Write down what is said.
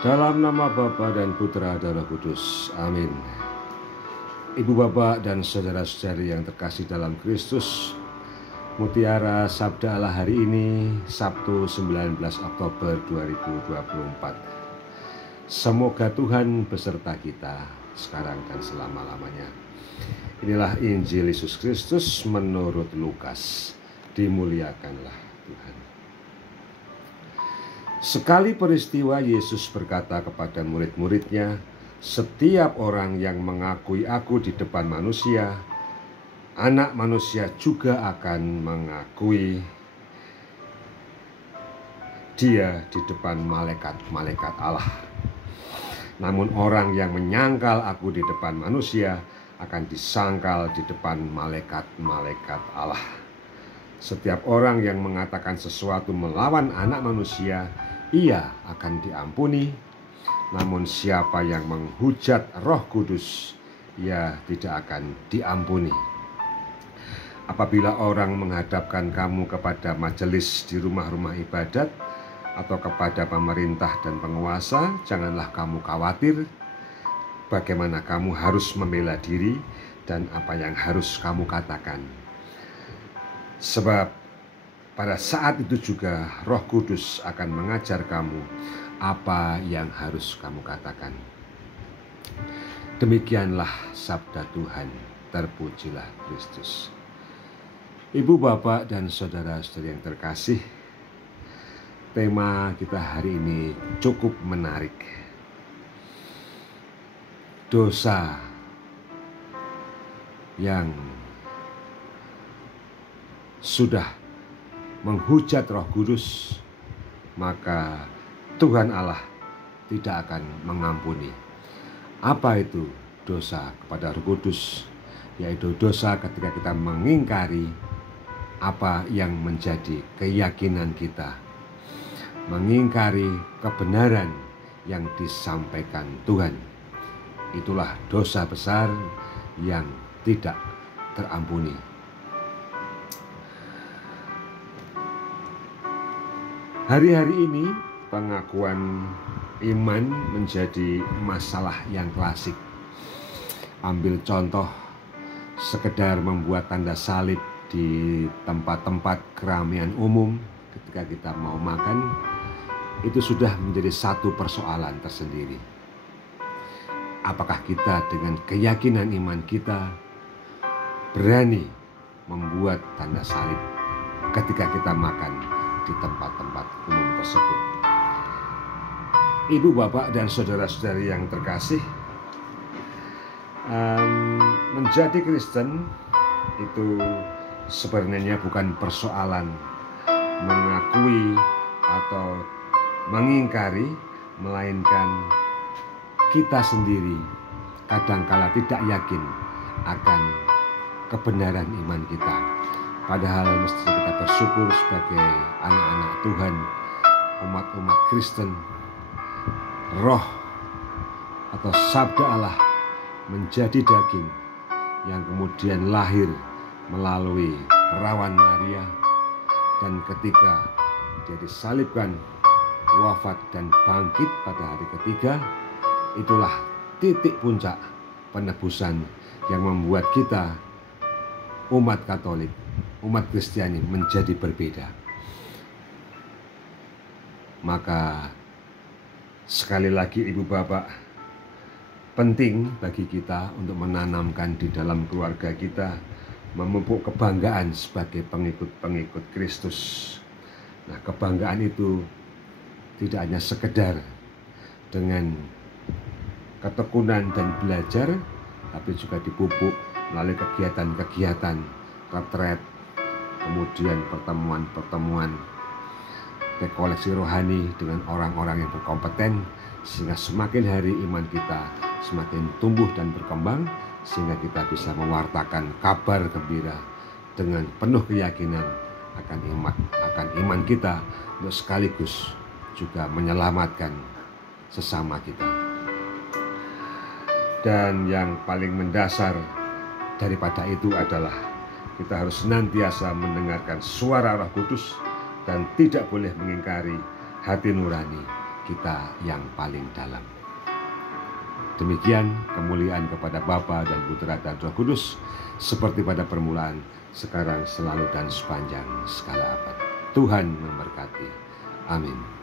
Dalam nama Bapa dan Putra dan Roh Kudus. Amin. Ibu bapak dan saudara-saudari yang terkasih dalam Kristus, Mutiara Sabda Allah hari ini Sabtu 19 Oktober 2024. Semoga Tuhan beserta kita sekarang dan selama-lamanya. Inilah Injil Yesus Kristus menurut Lukas. Dimuliakanlah Tuhan. Sekali peristiwa Yesus berkata kepada murid-muridnya, "Setiap orang yang mengakui aku di depan manusia, Anak Manusia juga akan mengakui dia di depan malaikat-malaikat Allah. Namun orang yang menyangkal aku di depan manusia akan disangkal di depan malaikat-malaikat Allah. Setiap orang yang mengatakan sesuatu melawan Anak Manusia, ia akan diampuni. Namun siapa yang menghujat Roh Kudus, ia tidak akan diampuni. Apabila orang menghadapkan kamu kepada majelis di rumah-rumah ibadat atau kepada pemerintah dan penguasa, janganlah kamu khawatir bagaimana kamu harus membela diri dan apa yang harus kamu katakan. Sebab pada saat itu juga Roh Kudus akan mengajar kamu apa yang harus kamu katakan." Demikianlah sabda Tuhan. Terpujilah Kristus. Ibu, bapak, dan saudara-saudari yang terkasih, tema kita hari ini cukup menarik. Dosa yang sudah menghujat Roh Kudus, maka Tuhan Allah tidak akan mengampuni. Apa itu dosa kepada Roh Kudus? Yaitu dosa ketika kita mengingkari apa yang menjadi keyakinan kita, mengingkari kebenaran yang disampaikan Tuhan. Itulah dosa besar yang tidak terampuni. Hari-hari ini pengakuan iman menjadi masalah yang klasik. Ambil contoh sekedar membuat tanda salib di tempat-tempat keramaian umum ketika kita mau makan, itu sudah menjadi satu persoalan tersendiri. Apakah kita dengan keyakinan iman kita berani membuat tanda salib ketika kita makan di tempat-tempat umum tersebut? Ibu, bapak, dan saudara-saudari yang terkasih, menjadi Kristen itu sebenarnya bukan persoalan mengakui atau mengingkari, melainkan kita sendiri kadangkala tidak yakin akan kebenaran iman kita. Padahal mesti kita bersyukur sebagai anak-anak Tuhan, umat-umat Kristen. Roh atau sabda Allah menjadi daging yang kemudian lahir melalui perawan Maria, dan ketika dia disalibkan, wafat dan bangkit pada hari ketiga, itulah titik puncak penebusan yang membuat kita umat Katolik, umat Kristiani menjadi berbeda. Maka sekali lagi ibu bapak, penting bagi kita untuk menanamkan di dalam keluarga kita, memupuk kebanggaan sebagai pengikut-pengikut Kristus. Nah, kebanggaan itu tidak hanya sekedar dengan ketekunan dan belajar, tapi juga dipupuk melalui kegiatan-kegiatan retret, kemudian pertemuan-pertemuan rekoleksi rohani dengan orang-orang yang berkompeten, sehingga semakin hari iman kita semakin tumbuh dan berkembang, sehingga kita bisa mewartakan kabar gembira dengan penuh keyakinan akan iman kita, untuk sekaligus juga menyelamatkan sesama kita. Dan yang paling mendasar daripada itu adalah kita harus senantiasa mendengarkan suara Roh Kudus dan tidak boleh mengingkari hati nurani kita yang paling dalam. Demikian kemuliaan kepada Bapa dan Putra dan Roh Kudus, seperti pada permulaan, sekarang, selalu, dan sepanjang segala abad. Tuhan memberkati. Amin.